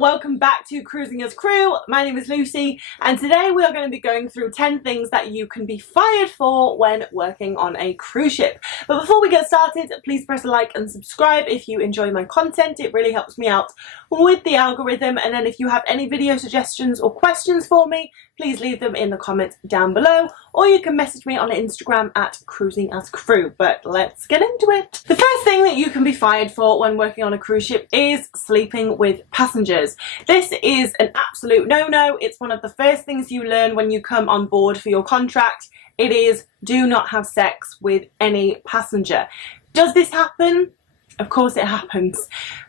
welcome back to Cruising as Crew. My name is Lucy and today we are going to be going through 10 things that you can be fired for when working on a cruise ship. But before we get started, please press a like and subscribe if you enjoy my content. It really helps me out with the algorithm, and then if you have any video suggestions or questions for me, please leave them in the comments down below, or you can message me on Instagram at Cruising as Crew. But let's get into it. The first thing that you can be fired for when working on a cruise ship is sleeping with passengers. This is an absolute no-no. It's one of the first things you learn when you come on board for your contract. It is, do not have sex with any passenger. Does this happen? Of course it happens.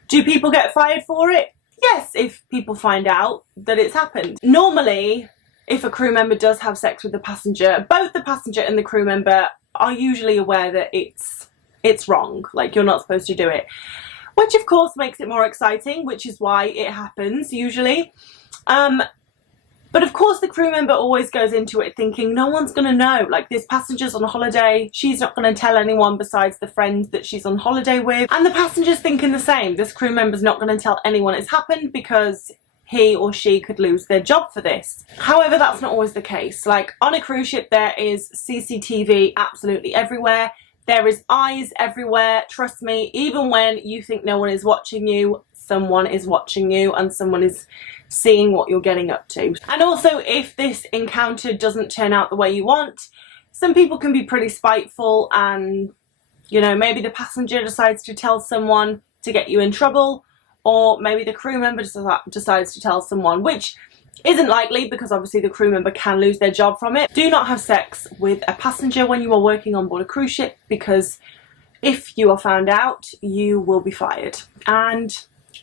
Do people get fired for it? Yes, if people find out that it's happened. Normally, if a crew member does have sex with the passenger, both the passenger and the crew member are usually aware that it's wrong, like you're not supposed to do it. Which of course makes it more exciting, which is why it happens usually. But of course the crew member always goes into it thinking no one's going to know, like this passenger's on holiday, she's not going to tell anyone besides the friends that she's on holiday with. And the passenger's thinking the same, this crew member's not going to tell anyone it's happened because he or she could lose their job for this. However, that's not always the case. Like on a cruise ship there is CCTV absolutely everywhere. There is eyes everywhere. Trust me, even when you think no one is watching you, someone is watching you and someone is seeing what you're getting up to. And also, if this encounter doesn't turn out the way you want, some people can be pretty spiteful and, you know, maybe the passenger decides to tell someone to get you in trouble, or maybe the crew member decides to tell someone, which isn't likely because obviously the crew member can lose their job from it. Do not have sex with a passenger when you are working on board a cruise ship, because if you are found out, you will be fired. And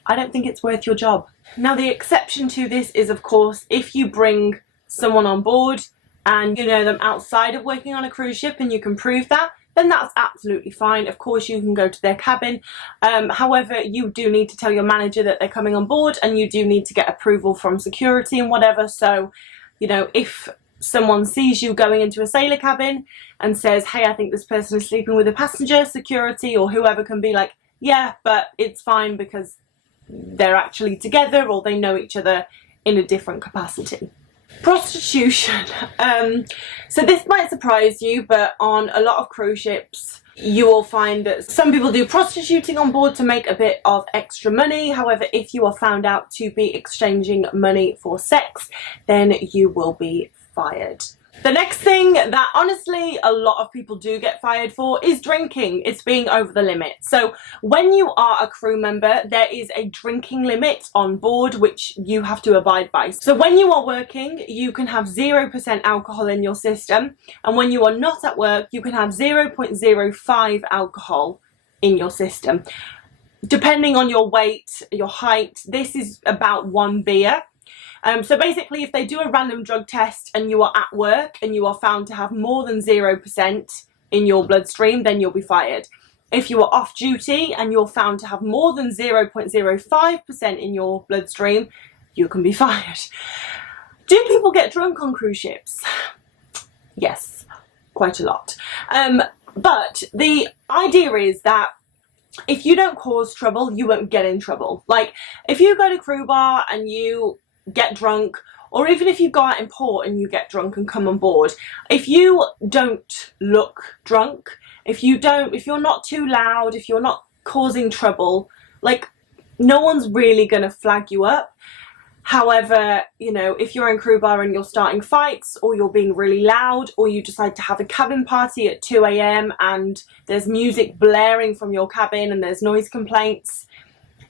I don't think it's worth your job. Now, the exception to this is, of course, if you bring someone on board and you know them outside of working on a cruise ship and you can prove that, then that's absolutely fine. Of course, you can go to their cabin. However, you do need to tell your manager that they're coming on board and you do need to get approval from security and whatever. So, you know, if someone sees you going into a sailor cabin and says, hey, I think this person is sleeping with a passenger, security or whoever can be like, yeah, but it's fine because they're actually together or they know each other in a different capacity. Prostitution. So this might surprise you, but on a lot of cruise ships you will find that some people do prostituting on board to make a bit of extra money. However, if you are found out to be exchanging money for sex, then you will be fired. The next thing that honestly a lot of people do get fired for is drinking. It's being over the limit. So when you are a crew member, there is a drinking limit on board which you have to abide by. So when you are working, you can have 0% alcohol in your system, and when you are not at work, you can have 0.05 alcohol in your system. Depending on your weight, your height, this is about 1 beer. So basically, if they do a random drug test and you are at work and you are found to have more than 0% in your bloodstream, then you'll be fired. If you are off duty and you're found to have more than 0.05% in your bloodstream, you can be fired. Do people get drunk on cruise ships? Yes, quite a lot. But the idea is that if you don't cause trouble, you won't get in trouble. Like, if you go to crew bar and you get drunk, or even if you go out in port and you get drunk and come on board, if you don't look drunk, if you're not too loud, if you're not causing trouble, like, no one's really gonna flag you up. However, you know, if you're in crew bar and you're starting fights, or you're being really loud, or you decide to have a cabin party at 2 AM and there's music blaring from your cabin and there's noise complaints,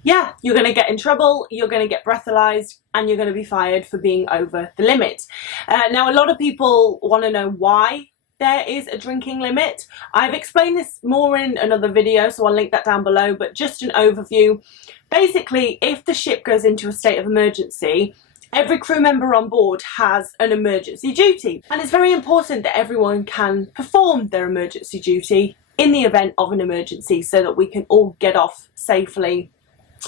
yeah, you're going to get in trouble, you're going to get breathalyzed, and you're going to be fired for being over the limit. Now, a lot of people want to know why there is a drinking limit. I've explained this more in another video, so I'll link that down below, but just an overview. Basically, if the ship goes into a state of emergency, every crew member on board has an emergency duty. And it's very important that everyone can perform their emergency duty in the event of an emergency so that we can all get off safely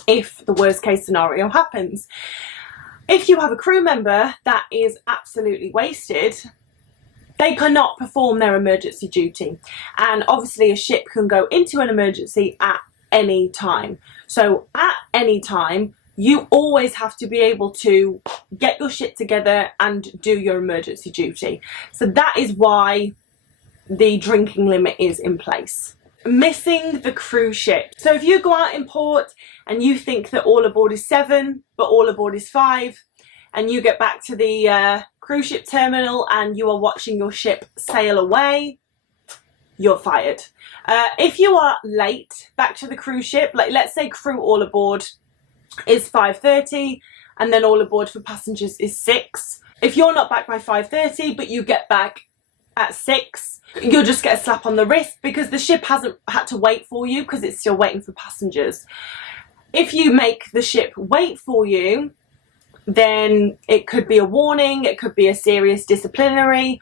if the worst case scenario happens. If you have a crew member that is absolutely wasted, they cannot perform their emergency duty. And obviously a ship can go into an emergency at any time. So at any time, you always have to be able to get your shit together and do your emergency duty. So that is why the drinking limit is in place. Missing the cruise ship. So if you go out in port and you think that all aboard is 7 but all aboard is 5, and you get back to the cruise ship terminal and you are watching your ship sail away, you're fired. If you are late back to the cruise ship, like let's say crew all aboard is 5:30 and then all aboard for passengers is 6. If you're not back by 5:30 but you get back at 6, you'll just get a slap on the wrist because the ship hasn't had to wait for you because it's still waiting for passengers. If you make the ship wait for you, then it could be a warning, it could be a serious disciplinary.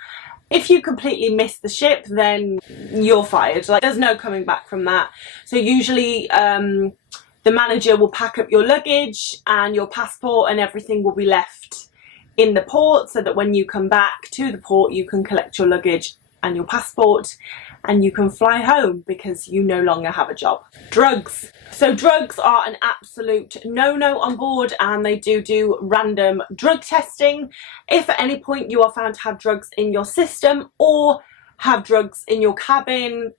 If you completely miss the ship, then you're fired. Like, there's no coming back from that. So usually the manager will pack up your luggage and your passport and everything will be left in the port so that when you come back to the port you can collect your luggage and your passport and you can fly home because you no longer have a job. Drugs. So drugs are an absolute no-no on board, and they do random drug testing. If at any point you are found to have drugs in your system or have drugs in your cabin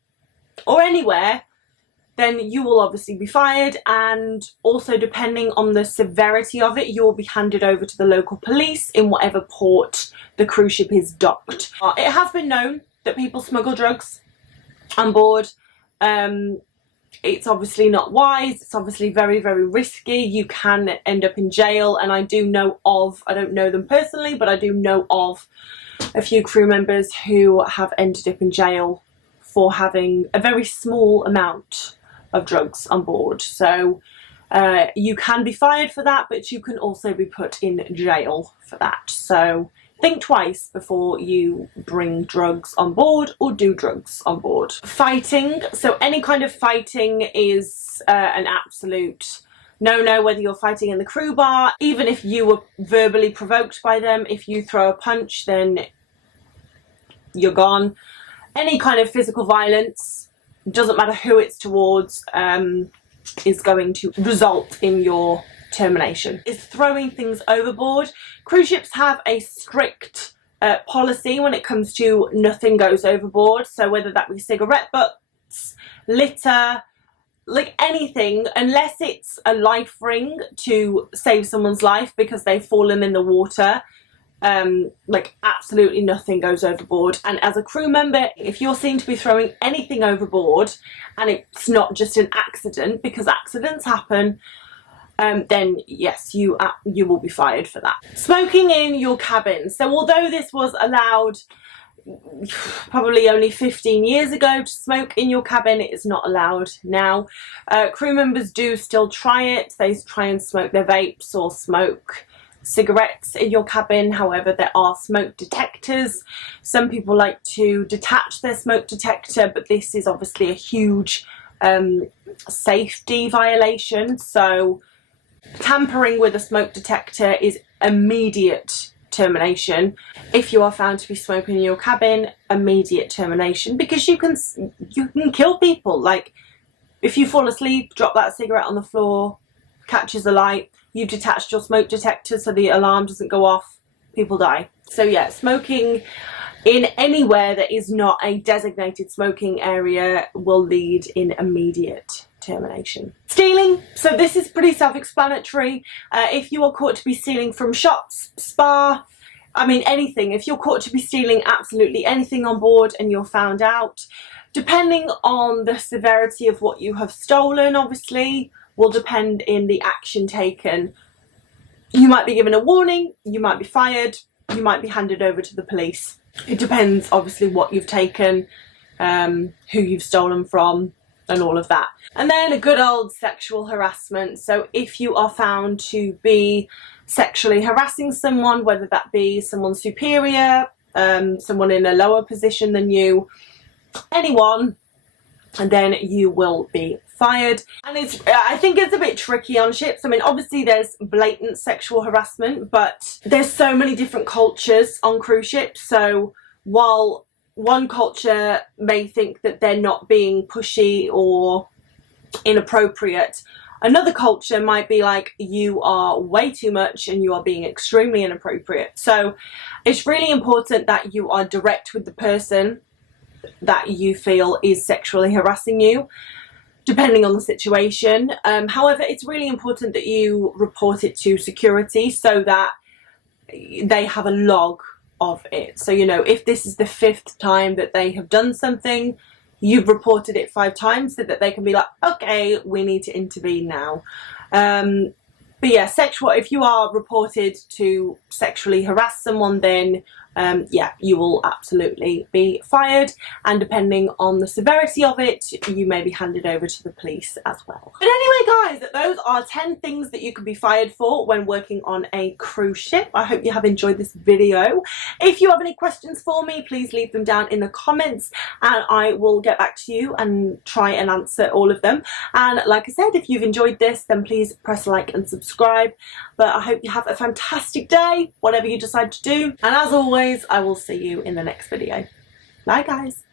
or anywhere, then you will obviously be fired, and also depending on the severity of it, you will be handed over to the local police in whatever port the cruise ship is docked. It has been known that people smuggle drugs on board. It's obviously not wise, it's obviously very, very risky. You can end up in jail, and I do know of, I don't know them personally, but I do know of a few crew members who have ended up in jail for having a very small amount of drugs on board. So you can be fired for that, but you can also be put in jail for that. So think twice before you bring drugs on board or do drugs on board. Fighting. So any kind of fighting is an absolute no-no, whether you're fighting in the crew bar, even if you were verbally provoked by them. If you throw a punch, then you're gone. Any kind of physical violence, doesn't matter who it's towards, is going to result in your termination. Is throwing things overboard. Cruise ships have a strict policy when it comes to nothing goes overboard. So whether that be cigarette butts, litter, like anything, unless it's a life ring to save someone's life because they've fallen in the water, like absolutely nothing goes overboard. And as a crew member, if you're seen to be throwing anything overboard and it's not just an accident, because accidents happen, then yes, you will be fired for that. Smoking in your cabin. So although this was allowed probably only 15 years ago to smoke in your cabin, it is not allowed now. Crew members do still try it. They try and smoke their vapes or smoke cigarettes in your cabin. However, there are smoke detectors. Some people like to detach their smoke detector, but this is obviously a huge safety violation. So tampering with a smoke detector is immediate termination. If you are found to be smoking in your cabin, immediate termination, because you can kill people. Like, if you fall asleep, drop that cigarette on the floor, catches a light, you've detached your smoke detector so the alarm doesn't go off, people die. So yeah, smoking in anywhere that is not a designated smoking area will lead in immediate termination. Stealing. So this is pretty self-explanatory. If you are caught to be stealing from shops, spa, I mean anything, if you're caught to be stealing absolutely anything on board and you're found out, depending on the severity of what you have stolen, obviously, will depend in the action taken. You might be given a warning, you might be fired, you might be handed over to the police. It depends obviously what you've taken, who you've stolen from, and all of that. And then a good old sexual harassment. So if you are found to be sexually harassing someone, whether that be someone superior, someone in a lower position than you, anyone, and then you will be fired. And I think it's a bit tricky on ships. I mean, obviously there's blatant sexual harassment, but there's so many different cultures on cruise ships. So while one culture may think that they're not being pushy or inappropriate, Another culture might be like, you are way too much and you are being extremely inappropriate. So it's really important that you are direct with the person that you feel is sexually harassing you, depending on the situation. However, it's really important that you report it to security so that they have a log of it. So, you know, if this is the 5th time that they have done something, you've reported it 5 times, so that they can be like, okay, we need to intervene now. But yeah, if you are reported to sexually harass someone, then yeah, you will absolutely be fired, and depending on the severity of it, you may be handed over to the police as well. But anyway guys, those are 10 things that you can be fired for when working on a cruise ship. I hope you have enjoyed this video. If you have any questions for me, please leave them down in the comments and I will get back to you and try and answer all of them. And like I said, if you've enjoyed this, then please press like and subscribe. But I hope you have a fantastic day, whatever you decide to do, and as always, I will see you in the next video. Bye guys.